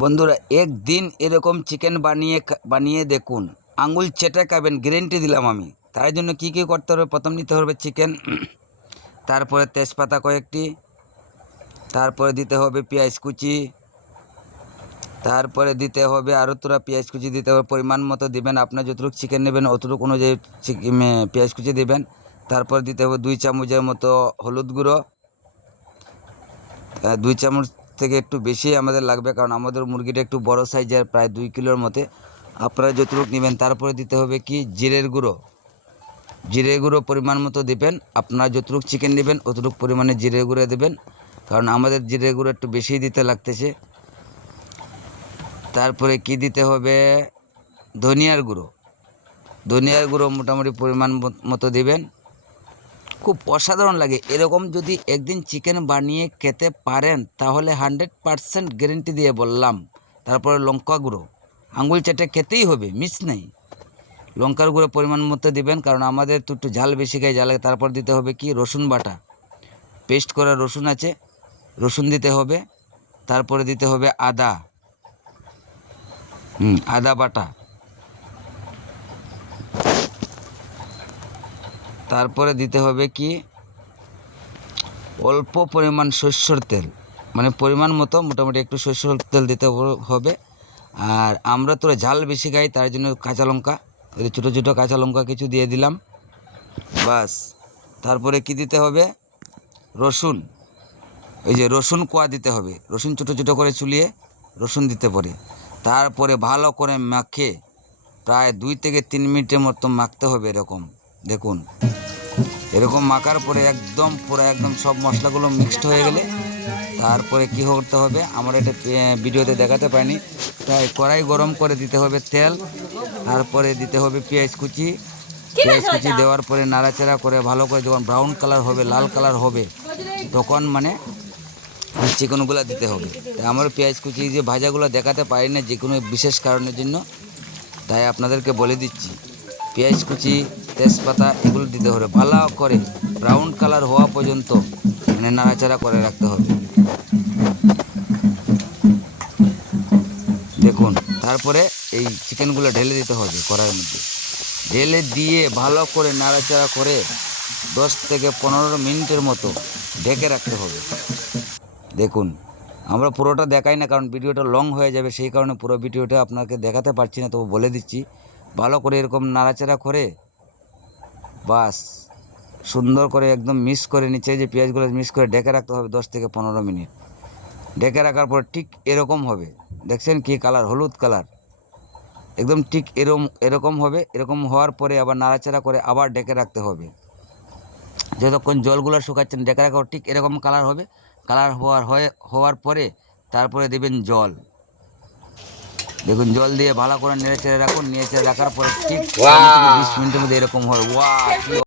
বন্ধুরা একদিন এরকম চিকেন বানিয়ে দেখুন, আঙুল চেটে খাবেন, গ্যারেন্টি দিলাম আমি। তার জন্য কি কি করতে হবে? প্রথম নিতে হবে চিকেন, তারপরে তেজপাতা কয়েকটি, তারপরে দিতে হবে পেঁয়াজ কুচি, তারপরে দিতে হবে আরও তোরা পেঁয়াজ কুচি দিতে হবে, পরিমাণ মতো দিবেন। আপনার যতটুকু চিকেন নেবেন অতটুকু অনুযায়ী পেঁয়াজ কুচি দেবেন। তারপর দিতে হবে 2 চামচের মতো হলুদ গুঁড়ো, 2 চামচ থেকে একটু বেশি আমাদের লাগবে, কারণ আমাদের মুরগিটা একটু বড় সাইজের, প্রায় 2 কিলোর মতো। আপনারা যতটুকু নেবেন। তারপরে দিতে হবে কি জিরের গুঁড়ো পরিমাণ মতো দেবেন। আপনারা যতটুকু চিকেন নেবেন অতটুকু পরিমাণে জিরের গুঁড়ো দেবেন, কারণ আমাদের জিরের গুঁড়ো একটু বেশি দিতে লাগতেছে। তারপরে কি দিতে হবে? ধনিয়ার গুঁড়ো মোটামুটি পরিমাণ মতো দিবেন। খুব অসাধারণ লাগে। এরকম যদি একদিন চিকেন বানিয়ে খেতে পারেন তাহলে 100% গ্যারেন্টি দিয়ে বললাম। তারপরে লঙ্কা গুঁড়ো, আঙুল চেটে খেতেই হবে, মিস নেই। লঙ্কার গুঁড়ো পরিমাণ মতো দিবেন, কারণ আমাদের তো একটু ঝাল বেশি খাই, ঝাল। তারপর দিতে হবে কি রসুন বাটা, পেস্ট করা রসুন আছে, রসুন দিতে হবে। তারপরে দিতে হবে আদা বাটা। তারপরে দিতে হবে কি অল্প পরিমাণ সরষের তেল, মানে পরিমাণ মতো মোটামুটি একটু সরষের তেল দিতে হবে। আর আমরা তো ঝাল বেশি খাই, তার জন্য কাঁচা লঙ্কা, ছোটো ছোটো কাঁচা লঙ্কা কিছু দিয়ে দিলাম, বাস। তারপরে কি দিতে হবে? রসুন, রসুন কোয়া দিতে হবে। রসুন ছোটো ছোটো করে চুলিয়ে রসুন দিতে পারে। তারপরে ভালো করে মাখে প্রায় 2 থেকে 3 মিনিটের মতো মাখতে হবে। এরকম দেখুন, এরকম মাখার পরে পুরো একদম সব মশলাগুলো মিক্সড হয়ে গেলে তারপরে কি করতে হবে? আমরা এটা ভিডিওতে দেখাতে পাইনি, তাই কড়াই গরম করে দিতে হবে তেল। তারপরে দিতে হবে পেঁয়াজ কুচি দেওয়ার পরে নাড়াচাড়া করে ভালো করে যখন ব্রাউন কালার হবে, লাল কালার হবে, তখন মানে চিকেনগুলো দিতে হবে। তাই আমার পেঁয়াজ কুচি যে ভাজাগুলো দেখাতে পারি না, যে কোনো বিশেষ কারণের জন্য, তাই আপনাদেরকে বলে দিচ্ছি। পেঁয়াজ কুচি, তেজপাতা এগুলো দিতে হবে, ভালো করে ব্রাউন কালার হওয়া পর্যন্ত মানে নাড়াচাড়া করে রাখতে হবে। দেখুন, তারপরে এই চিকেনগুলো ঢেলে দিতে হবে কড়াইয়ের মধ্যে। ঢেলে দিয়ে ভালো করে নাড়াচাড়া করে 10 থেকে 15 মিনিটের মতো ঢেকে রাখতে হবে। দেখুন, আমরা পুরোটা দেখাই না, কারণ ভিডিওটা লং হয়ে যাবে, সেই কারণে পুরো ভিডিওটা আপনাকে দেখাতে পারছি না, তবু বলে দিচ্ছি। ভালো করে এরকম নাড়াচাড়া করে বাস সুন্দর করে একদম মিক্স করে, নিচে যে পেঁয়াজগুলো মিক্স করে ঢেকে রাখতে হবে 10 থেকে 15 মিনিট। ঢেকে রাখার পর ঠিক এরকম হবে, দেখছেন কি কালার? হলুদ কালার, একদম ঠিক এরকম হবে। এরকম হওয়ার পরে আবার নাড়াচাড়া করে আবার ঢেকে রাখতে হবে। যতক্ষণ জলগুলো শুকাচ্ছেন ঢেকে রাখা ঠিক এরকম কালার হবে। কালার হওয়ার পরে তারপরে দেবেন জল। দেখুন, জল দিয়ে ভালো করে নেড়ে চেড়ে রাখুন। নেড়ে চেড়ে রাখার পরে ঠিক 15 থেকে 20 মিনিটের মধ্যে এরকম হয়। ওয়াও!